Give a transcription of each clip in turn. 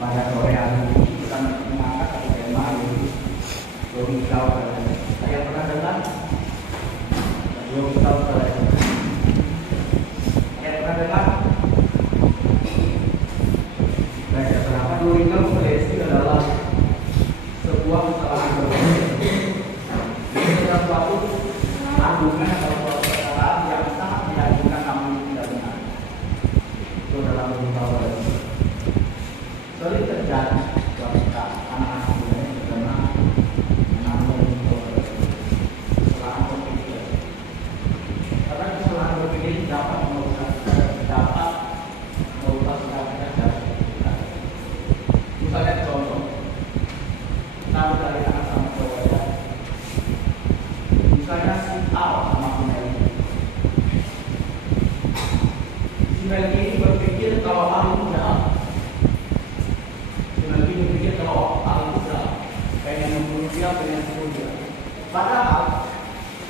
pada sore hari ini kita mengangkat tema yaitu Global Talent. Saya pernah dengar Global Talent. Saya pernah dengar. Saya berapa Global Talent adalah sebuah kesalahan berpikir. Ini suatu argumen atau suatu kesalahan yang sangat meyakinkan namun tidak benar. Itu adalah Global Talent. Sering terjadi ketika anak-anak muda yang terkena menanggung kesalahan berpikir. Karena kesalahan berpikir dapat merusak kita. Misalnya contoh, kita dari anak sama cowok ya. Misalnya si A sama si Melki. Si Melki ini berpikir kalau A itu jahat. Nanti berpikir kalau hal itu pengen membunuh dia, pengen membunuh dia. Padahal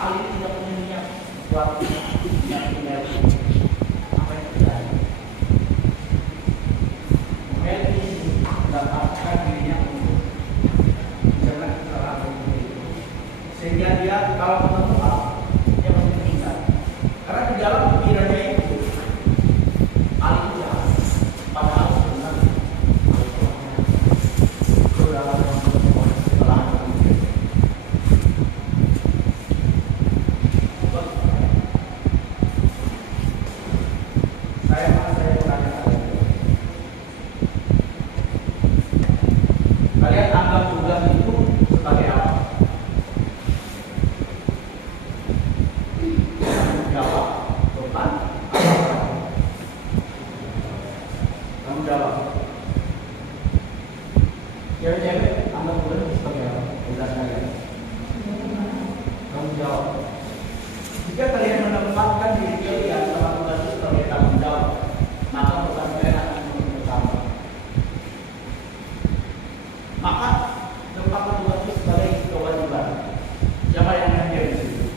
hal itu tidak punya niat buat yang tidak. Apa yang terjadi? Melki mendapatkan dirinya untuk jangan kesalahan itu, sehingga dia kalau ketemu hal dia masih meninggal. Karena di dalam pikirannya itu hal itu jahat. Padahal sebenarnya kalian anggap tugas itu sebagai apa? Jawab, beban, kamu jawab. Cewek-cewek anggap tugas itu sebagai apa? Tugas kalian. Kamu jawab. Jika kalian menempatkan diri kalian sama tugas itu sebagai tanggung jawab, maka tugas kalian akan bertambah. Maka tempatkan tugas itu sebagai kewajiban. Siapa yang hadir di situ?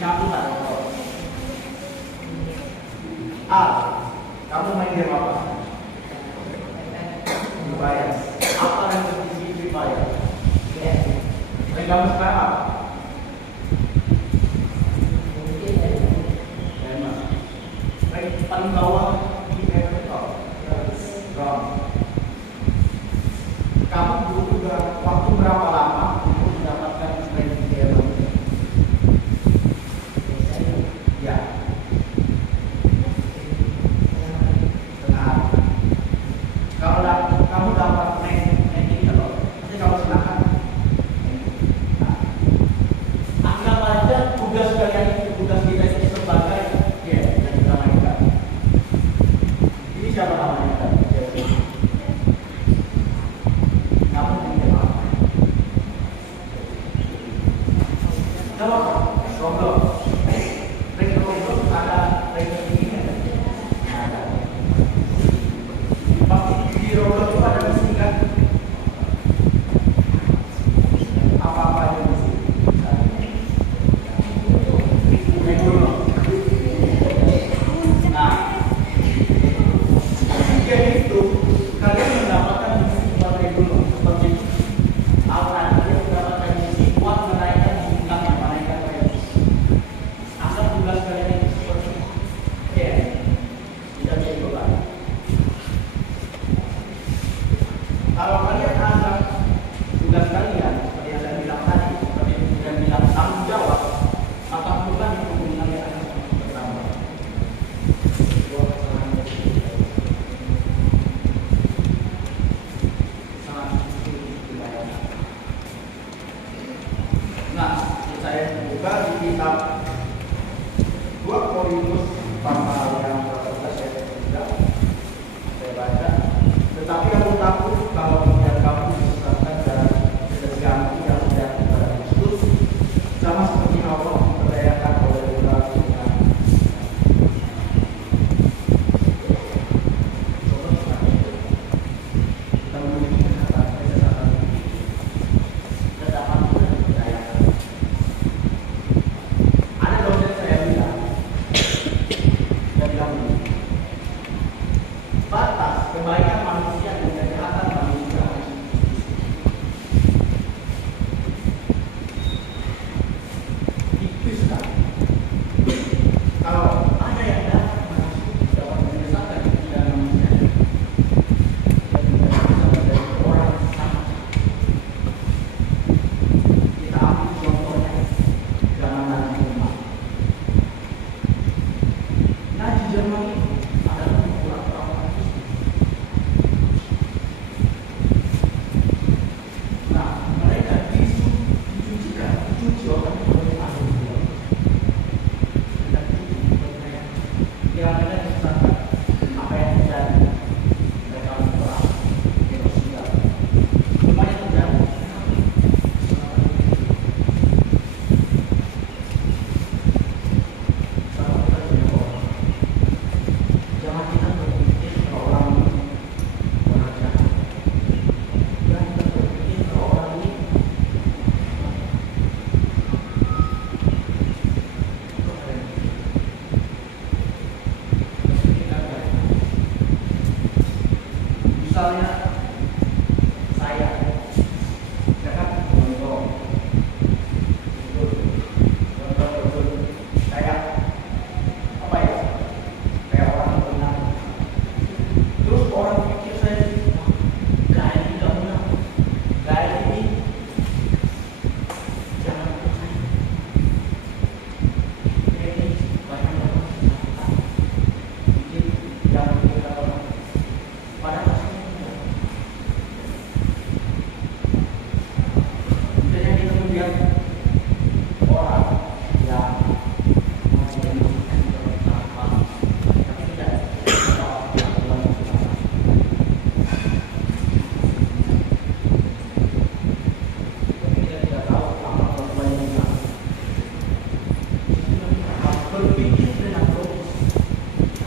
Nyambung atau A. Kamu main game apa? Dibayar. Apa yang berisi dibayar? Dan kamu sekarang apa? Paling bawah di vertikal. Kamu butuh waktu berapa lama untuk mendapatkan kredit dia? Ya, setengah. Kalau kamu dapat naik ini kalau nanti kamu silakan. Anggap aja tugas kalian itu tugas kita itu sebagai yang kita mainkan. Misalnya saya kan contoh, saya apa ya? Kayak orang benar. Terus orang pikir saya gaya ini gak benar, gaya ini jangan percaya. Ini banyak orang bikin yang kita orang pada aslinya. Misalnya kita melihat orang yang menunjukkan apa, tapi tidak berpikir dengan logis,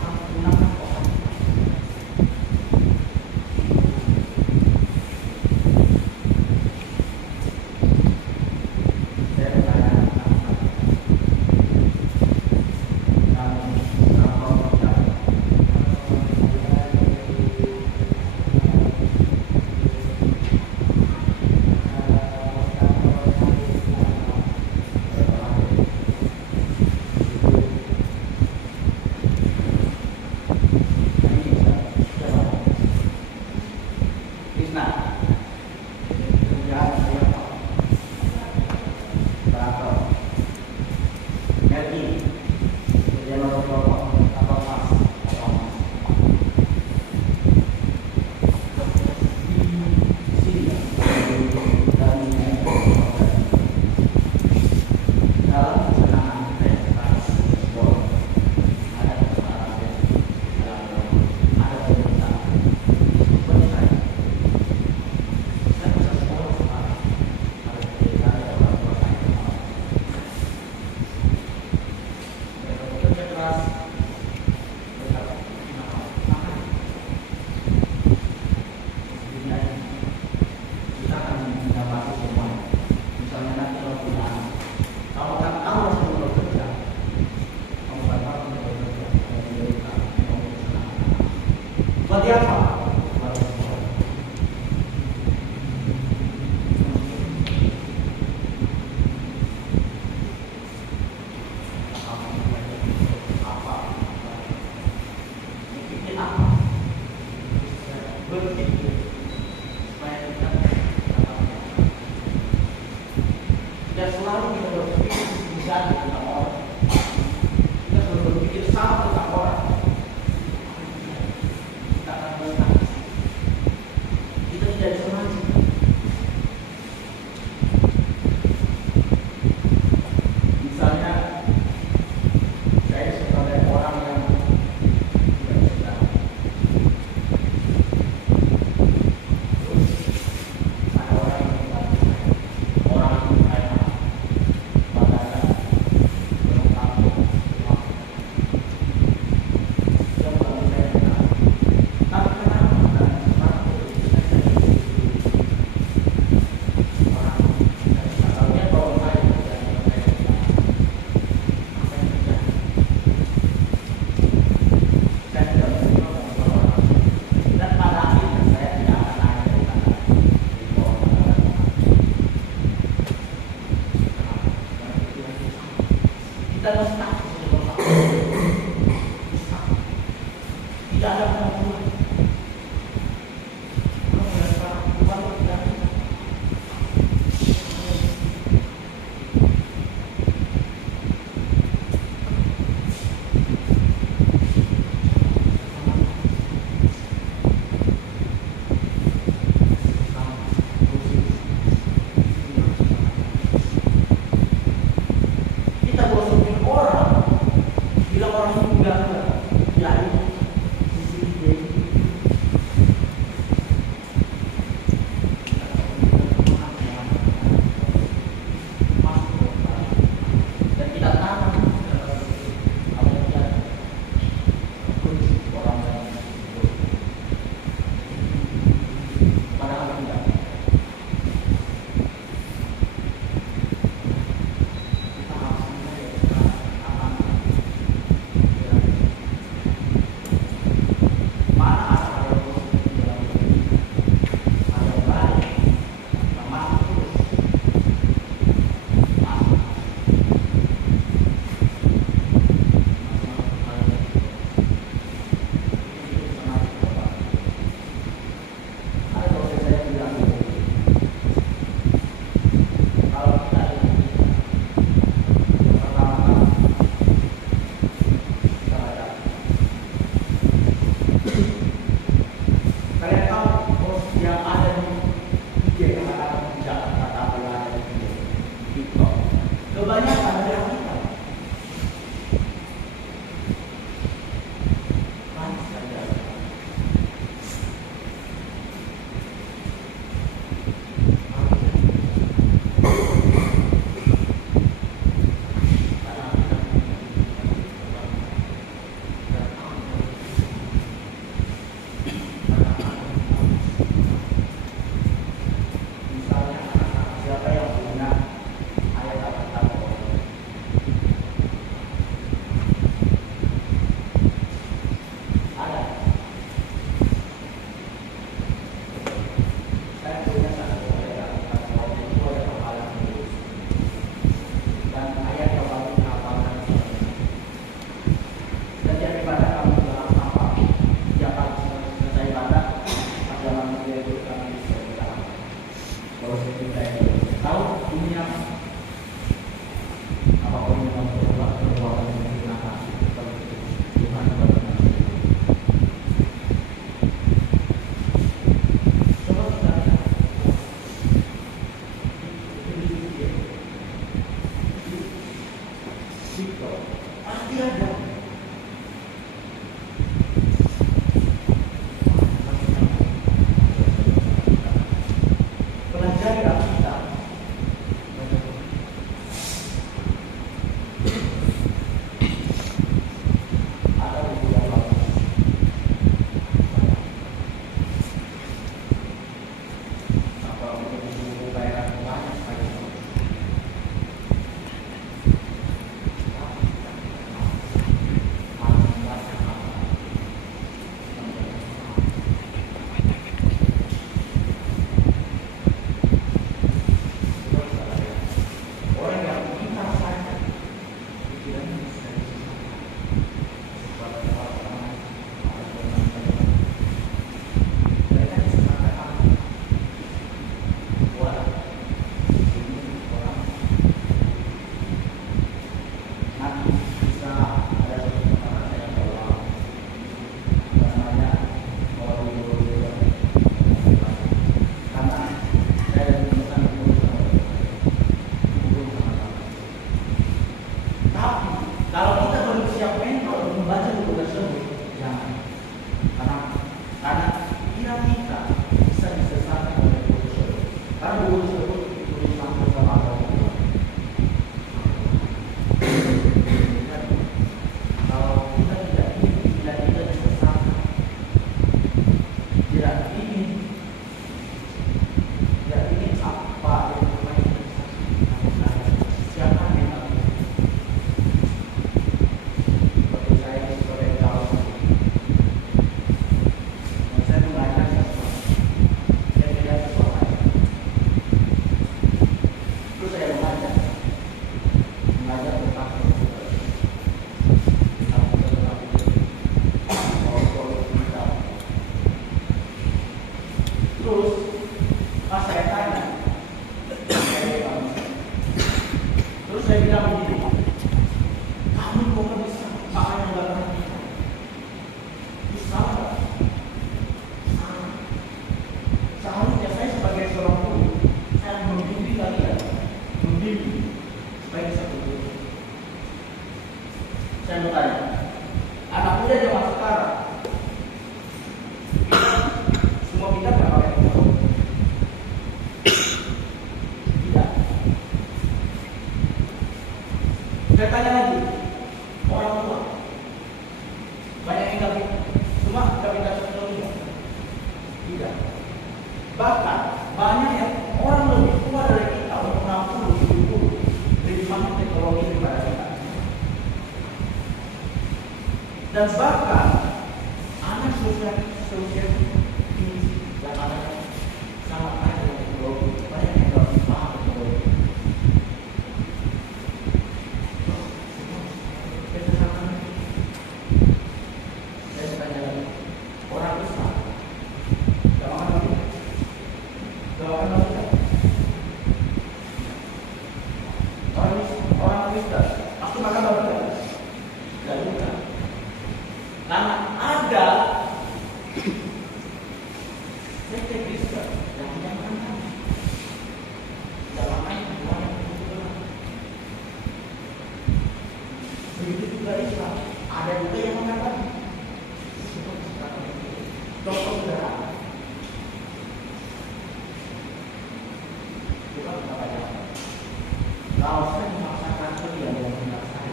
menggunakan otak. Saya bertanya, Krishna, kerjaan saya apa? Berantem. Merki, kerjaan apa? Apa mas? Apa mas? Di sini, dan dalam kesenangan kreativitas sebuah ada kesalahan, ada permintaan. Seperti saya bisa sekolah sekarang, ada ketika ada orang tua saya bekerja keras, makan. Dunia ini kita akan mendapati semua. Misalnya nanti kalau punya anak, kalau kan kamu masih belum bekerja, kamu bakal bekerja, kamu menderita, kamu bersenang. Buat apa? Buat sekolah. Apa? Bikin apa? Berpikir supaya kita tidak selalu kita berpikir bisa tentang orang. Kita selalu berpikir sama tentang orang. Kita akan bertahan. Kita tidak bisa maju. Misalnya saya sebagai orang yang tidak bisa, terus ada orang yang membantu saya, orang yang saya banggakan, berhutang, dia membantu saya dengan. Tapi kenapa? Dan sesuatu saya jadi orang yang tahunya kalau saya tidak saya tidak. Apa yang terjadi? Saya tidak menerima bantuan orang. Dan pada akhirnya saya tidak akan naik dari tangga di bawah tangga. Kita harus takut dengan Allah. Tidak ada pengakuan. Kalau tidak ada pengakuan, tidak ada. Kita gosipin orang, bilang orang itu enggak, ya ini sisi dia ini. Karena pikiran kita bisa disesatkan oleh buku tersebut. Karena buku tersebut ditulis bersama Allah. Kalau kita tidak disesatkan, tidak ingin apa yang namanya siapa yang tahu? Seperti saya sebagai kaum, saya mengajar sesuatu, saya melihat sesuatu, terus saya mengajar tentang terus pas saya tanya, terus saya bilang begini, kamu kok bisa makan yang gak pernah bisa nggak? Seharusnya saya sebagai seorang guru, saya membimbing kalian, membimbing supaya bisa betul. Saya mau tanya, anak muda zaman sekarang, semua kita nggak pakai teknologi? Tidak. Saya tanya lagi, orang tua banyak yang nggak pintar, cuma nggak pintar teknologi. Tidak. Bahkan banyak yang orang lebih tua dari kita, umur 60, 70, lebih paham teknologi daripada kita. Dan bahkan anak sosial ini yang anak sama aja dengan teknologi, banyak yang nggak paham teknologi. Saya tanya lagi, orang besar gak makan lagi? Gak makan lagi? Orang Kristen pasti makan lagi? Gak juga. Karena ada sekte Kristen yang menyamakan dalam ayat Tuhan yang betul. Begitu juga Islam, ada juga yang mengatakan contoh sederhana. Kita berapa? Kalau saya memaksakan kerja dalam benak saya,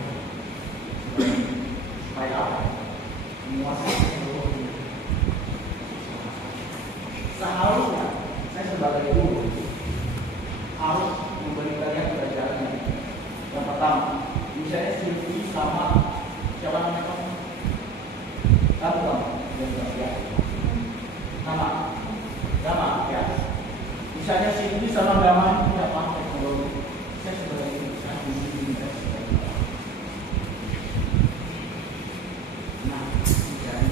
supaya apa? Menguasai teknologi. Seharusnya saya sebagai guru harus memberi kalian pelajaran yang pertama. Misalnya Silvi sama siapa namanya kamu? Kamu ya. Nama ya. Misalnya Silvi sama Gama tidak paham teknologi. Saya sebagai guru saya membimbing mereka. Nah, jadi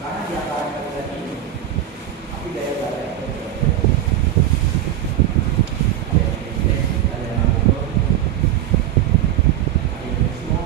karena di antara kalian ini, tapi gaya-gaya yang berbeda. Ada yang Islam,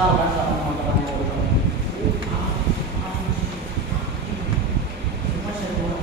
kesal kan sama teman-temannya semua saya buat.